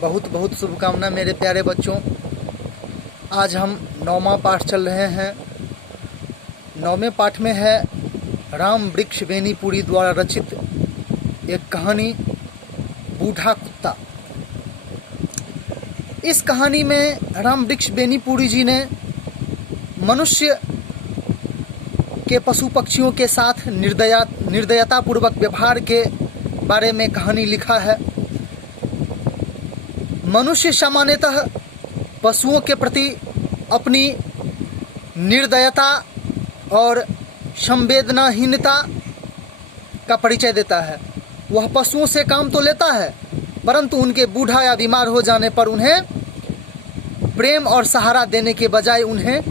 बहुत बहुत शुभकामना मेरे प्यारे बच्चों। आज हम 9वां पाठ चल रहे हैं। 9वें पाठ में है राम वृक्ष बेनीपुरी द्वारा रचित एक कहानी बूढ़ा कुत्ता। इस कहानी में राम वृक्ष बेनीपुरी जी ने मनुष्य के पशु पक्षियों के साथ निर्दयतापूर्वक व्यवहार के बारे में कहानी लिखा है। मनुष्य सामान्यतः पशुओं के प्रति अपनी निर्दयता और संवेदनाहीनता का परिचय देता है। वह पशुओं से काम तो लेता है, परंतु उनके बूढ़ा या बीमार हो जाने पर उन्हें प्रेम और सहारा देने के बजाय उन्हें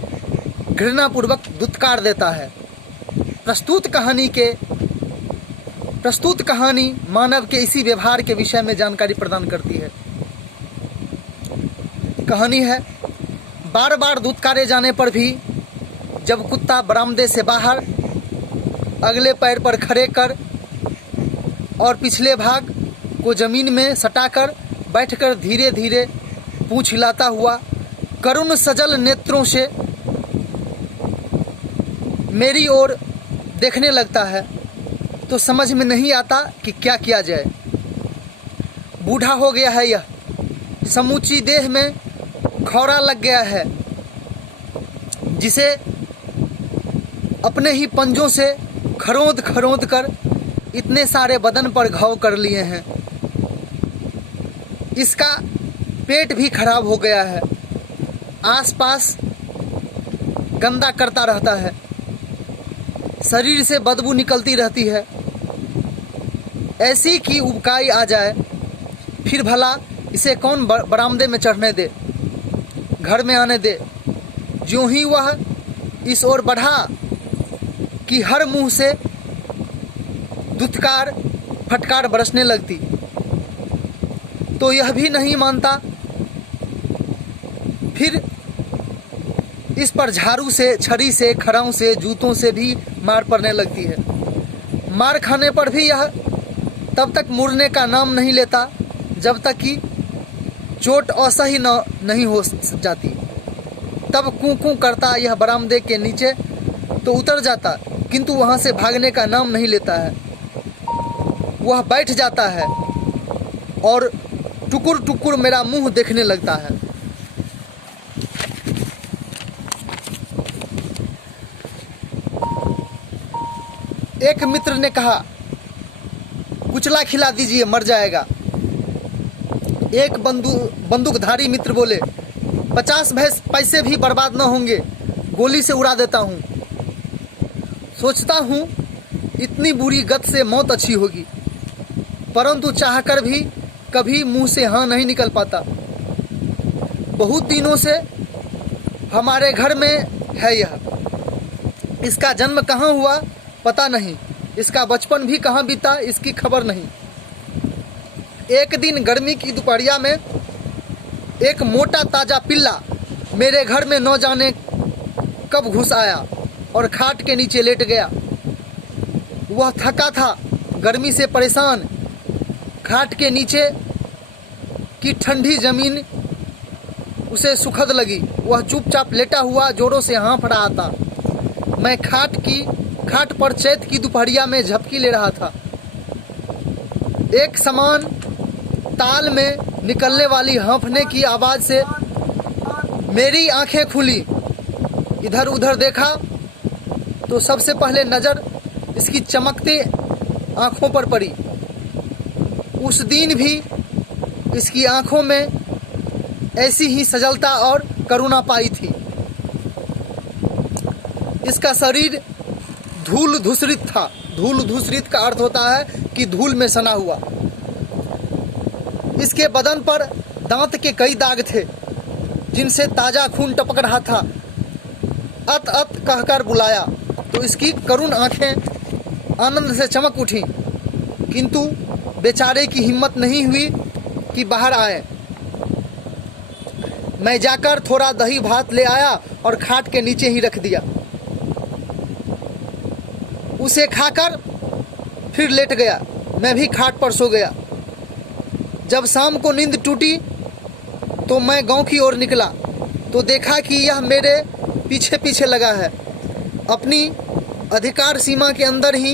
घृणापूर्वक दुत्कार देता है। प्रस्तुत कहानी मानव के इसी व्यवहार के विषय में जानकारी प्रदान करती है। कहानी है, बार बार दुत्कारे जाने पर भी जब कुत्ता बरामदे से बाहर अगले पैर पर खड़े कर और पिछले भाग को जमीन में सटाकर बैठकर धीरे धीरे पूंछ हिलाता हुआ करुण सजल नेत्रों से मेरी ओर देखने लगता है, तो समझ में नहीं आता कि क्या किया जाए। बूढ़ा हो गया है यह, समूची देह में खौरा लग गया है, जिसे अपने ही पंजों से खरोंद खरोंद कर इतने सारे बदन पर घाव कर लिए हैं। इसका पेट भी खराब हो गया है, आसपास गंदा करता रहता है, शरीर से बदबू निकलती रहती है। ऐसी की उबकाई आ जाए, फिर भला इसे कौन बरामदे में चढ़ने दे, घर में आने दे। ज्यों ही वह इस ओर बढ़ा कि हर मुंह से दुत्कार फटकार बरसने लगती, तो यह भी नहीं मानता। फिर इस पर झाड़ू से, छड़ी से, खड़ाऊ से, जूतों से भी मार पड़ने लगती है। मार खाने पर भी यह तब तक मुड़ने का नाम नहीं लेता जब तक कि चोट असही नहीं हो जाती। तब कूं कूं करता यह बरामदे के नीचे तो उतर जाता, किंतु वहां से भागने का नाम नहीं लेता है। वह बैठ जाता है और टुकुर टुकुर मेरा मुंह देखने लगता है। एक मित्र ने कहा, कुचला खिला दीजिए, मर जाएगा। एक बंदूकधारी मित्र बोले, 50 पैसे भी बर्बाद न होंगे, गोली से उड़ा देता हूँ। सोचता हूँ इतनी बुरी गत से मौत अच्छी होगी, परंतु चाहकर भी कभी मुंह से हाँ नहीं निकल पाता। बहुत दिनों से हमारे घर में है यह। इसका जन्म कहाँ हुआ पता नहीं, इसका बचपन भी कहाँ बीता इसकी खबर नहीं। एक दिन गर्मी की दोपहरिया में एक मोटा ताजा पिल्ला मेरे घर में न जाने कब घुस आया और खाट के नीचे लेट गया। वह थका था, गर्मी से परेशान। खाट के नीचे की ठंडी जमीन उसे सुखद लगी। वह चुपचाप लेटा हुआ जोरों से हाँफ रहा था। मैं खाट पर चैत की दोपहरिया में झपकी ले रहा था। एक समान ताल में निकलने वाली हाँफने की आवाज से मेरी आंखें खुली। इधर उधर देखा तो सबसे पहले नजर इसकी चमकती आंखों पर पड़ी। उस दिन भी इसकी आंखों में ऐसी ही सजलता और करुणा पाई थी। इसका शरीर धूल धूसरित था। धूल धूसरित का अर्थ होता है कि धूल में सना हुआ। इसके बदन पर दांत के कई दाग थे, जिनसे ताजा खून टपक रहा था। अत अत कहकर बुलाया तो इसकी करुण आंखें आनंद से चमक उठी, किंतु बेचारे की हिम्मत नहीं हुई कि बाहर आए। मैं जाकर थोड़ा दही भात ले आया और खाट के नीचे ही रख दिया। उसे खाकर फिर लेट गया। मैं भी खाट पर सो गया। जब शाम को नींद टूटी तो मैं गांव की ओर निकला तो देखा कि यह मेरे पीछे पीछे लगा है। अपनी अधिकार सीमा के अंदर ही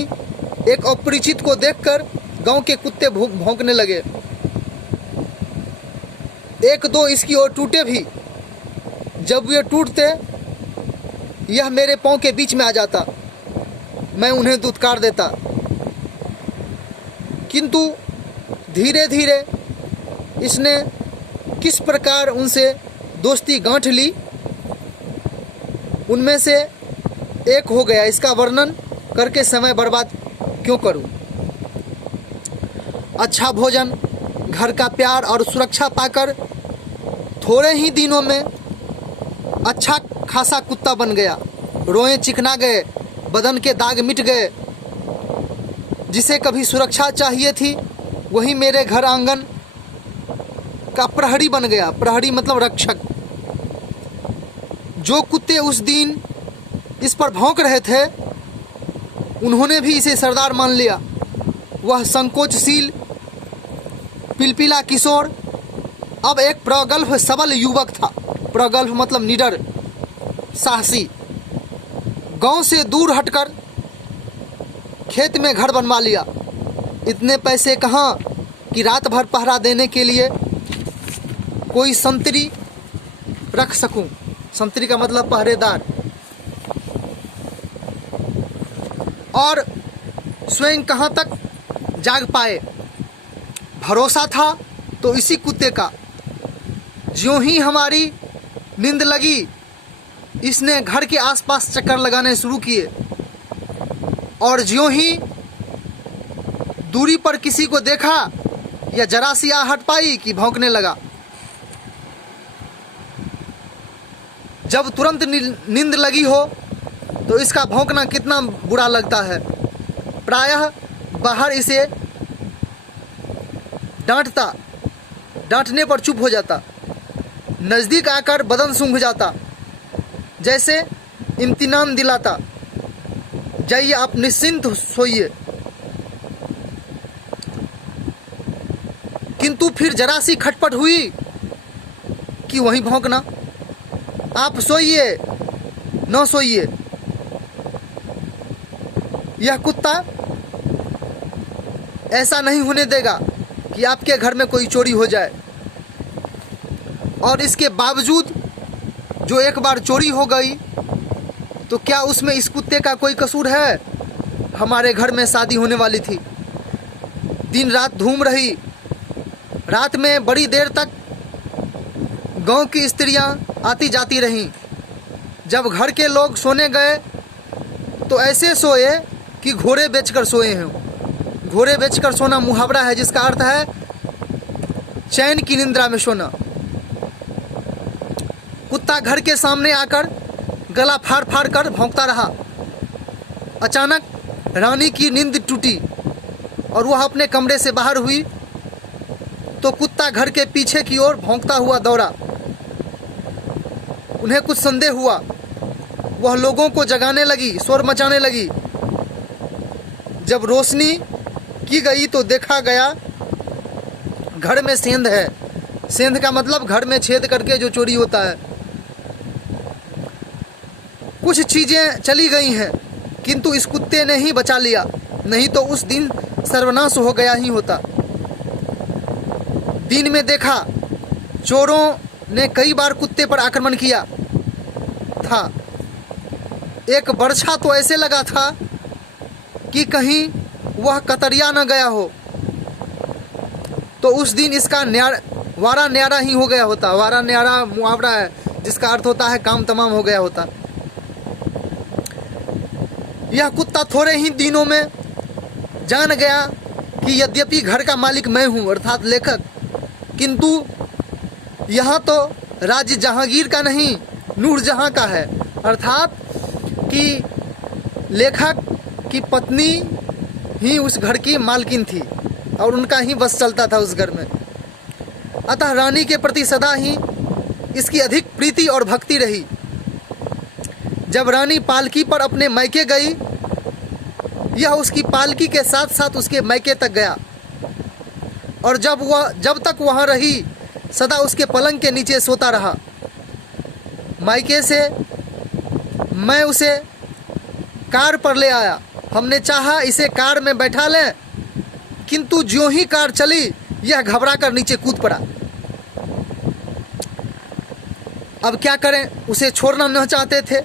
एक अपरिचित को देखकर गांव के कुत्ते भौंकने लगे। एक दो इसकी ओर टूटे भी। जब ये टूटते यह मेरे पांव के बीच में आ जाता, मैं उन्हें दुत्कार देता। किंतु धीरे धीरे इसने किस प्रकार उनसे दोस्ती गांठ ली, उनमें से एक हो गया। इसका वर्णन करके समय बर्बाद क्यों करूं। अच्छा भोजन, घर का प्यार और सुरक्षा पाकर थोड़े ही दिनों में अच्छा खासा कुत्ता बन गया। रोएं चिकना गए, बदन के दाग मिट गए। जिसे कभी सुरक्षा चाहिए थी वही मेरे घर आंगन का प्रहरी बन गया। प्रहरी मतलब रक्षक। जो कुत्ते उस दिन इस पर भौंक रहे थे उन्होंने भी इसे सरदार मान लिया। वह संकोचशील पिलपिला किशोर अब एक प्रगल्भ सबल युवक था। प्रगल्भ मतलब निडर, साहसी। गांव से दूर हटकर खेत में घर बनवा लिया। इतने पैसे कहाँ कि रात भर पहरा देने के लिए कोई संतरी रख सकूं। संतरी का मतलब पहरेदार। और स्वयं कहाँ तक जाग पाए। भरोसा था तो इसी कुत्ते का। ज्यों ही हमारी नींद लगी इसने घर के आसपास चक्कर लगाने शुरू किए और ज्यों ही दूरी पर किसी को देखा या जरा सी आहट पाई कि भौंकने लगा। जब तुरंत नींद लगी हो तो इसका भौंकना कितना बुरा लगता है। प्रायः बाहर इसे डांटता, डांटने पर चुप हो जाता। नज़दीक आकर बदन सूंघ जाता, जैसे इम्तिनान दिलाता, जाइए आप निश्चिंत सोइए। किंतु फिर जरा सी खटपट हुई कि वहीं भौंकना। आप सोइए न सोइए। यह कुत्ता ऐसा नहीं होने देगा कि आपके घर में कोई चोरी हो जाए। और इसके बावजूद जो एक बार चोरी हो गई तो क्या उसमें इस कुत्ते का कोई कसूर है। हमारे घर में शादी होने वाली थी। दिन रात धूम रही। रात में बड़ी देर तक गांव की स्त्रियां आती जाती रहीं। जब घर के लोग सोने गए तो ऐसे सोए कि घोड़े बेचकर सोए हैं। घोड़े बेचकर सोना मुहावरा है जिसका अर्थ है चैन की निंद्रा में सोना। कुत्ता घर के सामने आकर गला फाड़ फाड़ कर भौंकता रहा। अचानक रानी की नींद टूटी और वह अपने कमरे से बाहर हुई तो कुत्ता घर के पीछे की ओर भौंकता हुआ दौड़ा। उन्हें कुछ संदेह हुआ। वह लोगों को जगाने लगी, शोर मचाने लगी। जब रोशनी की गई तो देखा गया घर में सेंध है। सेंध का मतलब घर में छेद करके जो चोरी होता है। कुछ चीजें चली गई हैं किंतु इस कुत्ते ने ही बचा लिया, नहीं तो उस दिन सर्वनाश हो गया ही होता। दिन में देखा चोरों ने कई बार कुत्ते पर आक्रमण किया था। एक बरछा तो ऐसे लगा था कि कहीं वह कतरिया न गया हो तो उस दिन इसका वारा न्यारा ही हो गया होता। वारा न्यारा मुहावरा है जिसका अर्थ होता है काम तमाम हो गया होता। यह कुत्ता थोड़े ही दिनों में जान गया कि यद्यपि घर का मालिक मैं हूँ अर्थात लेखक, किंतु यहाँ तो राज्य जहांगीर का नहीं नूरजहां का है। अर्थात कि लेखक की पत्नी ही उस घर की मालकिन थी और उनका ही बस चलता था उस घर में। अतः रानी के प्रति सदा ही इसकी अधिक प्रीति और भक्ति रही। जब रानी पालकी पर अपने मैके गई, यह उसकी पालकी के साथ साथ उसके मैके तक गया और जब तक वहाँ रही सदा उसके पलंग के नीचे सोता रहा। मायके से मैं उसे कार पर ले आया। हमने चाहा इसे कार में बैठा लें, किंतु ज्यों ही कार चली यह घबरा कर नीचे कूद पड़ा। अब क्या करें, उसे छोड़ना न चाहते थे।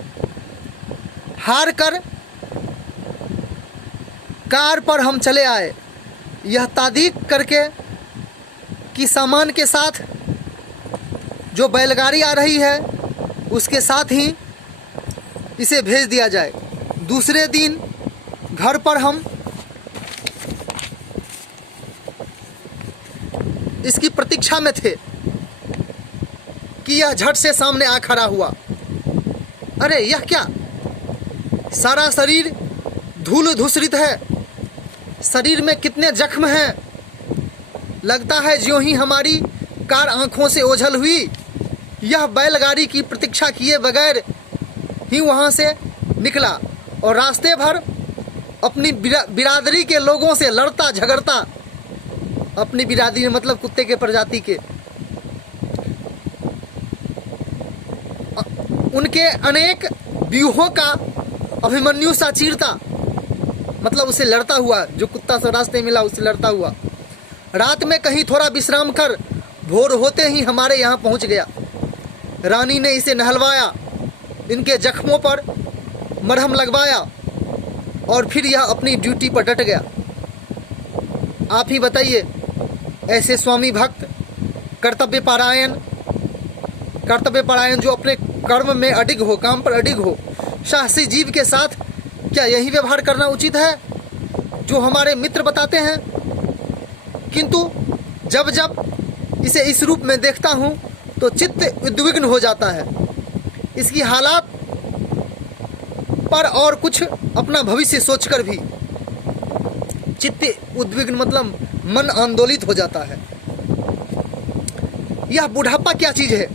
हार कर कार पर हम चले आए, यह तादीक करके कि सामान के साथ जो बैलगाड़ी आ रही है उसके साथ ही इसे भेज दिया जाए। दूसरे दिन घर पर हम इसकी प्रतीक्षा में थे कि यह झट से सामने आ खड़ा हुआ। अरे यह क्या, सारा शरीर धूल धूसरित है, शरीर में कितने जख्म हैं। लगता है ज्यों ही हमारी कार आंखों से ओझल हुई, यह बैलगाड़ी की प्रतीक्षा किए बगैर ही वहां से निकला और रास्ते भर अपनी बिरादरी के लोगों से लड़ता झगड़ता, अपनी बिरादरी मतलब कुत्ते के प्रजाति के, उनके अनेक व्यूहों का अभिमन्यु सा चीरता, मतलब उसे लड़ता हुआ, जो कुत्ता सा रास्ते मिला उससे लड़ता हुआ। रात में कहीं थोड़ा विश्राम कर भोर होते ही हमारे यहाँ पहुँच गया। रानी ने इसे नहलवाया, इनके जख्मों पर मरहम लगवाया और फिर यह अपनी ड्यूटी पर डट गया। आप ही बताइए, ऐसे स्वामी भक्त कर्तव्य परायण जो अपने कर्म में अडिग हो, काम पर अडिग हो, साहसी जीव के साथ क्या यही व्यवहार करना उचित है जो हमारे मित्र बताते हैं? किंतु जब जब इसे इस रूप में देखता हूँ तो चित्त उद्विग्न हो जाता है। इसकी हालात पर और कुछ अपना भविष्य सोचकर भी चित्त उद्विग्न मतलब मन आंदोलित हो जाता है। यह बुढ़ापा क्या चीज है?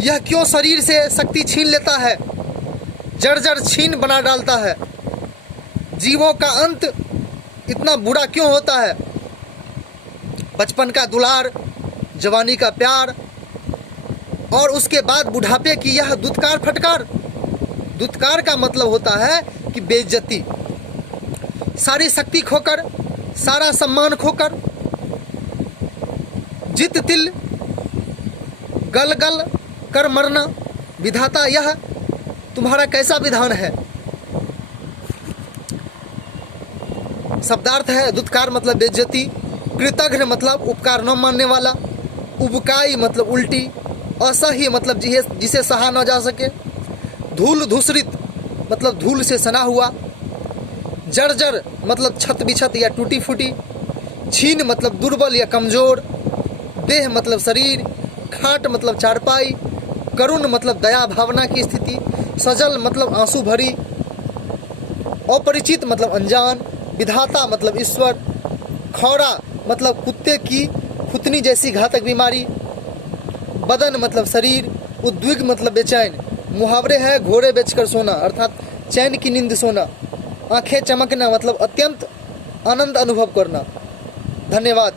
यह क्यों शरीर से शक्ति छीन लेता है, जर्जर छीन बना डालता है? जीवों का अंत इतना बुरा क्यों होता है? बचपन का दुलार, जवानी का प्यार और उसके बाद बुढ़ापे की यह दुत्कार फटकार। दुत्कार का मतलब होता है कि बेइज्जती, सारी शक्ति खोकर, सारा सम्मान खोकर, जित तिल गल गल कर मरना। विधाता यह तुम्हारा कैसा विधान है? शब्दार्थ है दुत्कार मतलब बेइज्जती, कृतघ्न मतलब उपकार न मानने वाला, उबकाई मतलब उल्टी, असह्य मतलब जिसे सहा न जा सके, धूल धूसरित मतलब धूल से सना हुआ, जर्जर मतलब छत बिछत या टूटी फूटी, छीन मतलब दुर्बल या कमजोर, देह मतलब शरीर, खाट मतलब चारपाई, करुण मतलब दया भावना की स्थिति, सजल मतलब आंसू भरी, अपरिचित मतलब अनजान, विधाता मतलब ईश्वर, खौरा मतलब कुत्ते की खुतनी जैसी घातक बीमारी, बदन मतलब शरीर, उद्विग्न मतलब बेचैन। मुहावरे हैं घोड़े बेचकर सोना अर्थात चैन की नींद सोना, आंखें चमकना मतलब अत्यंत आनंद अनुभव करना। धन्यवाद।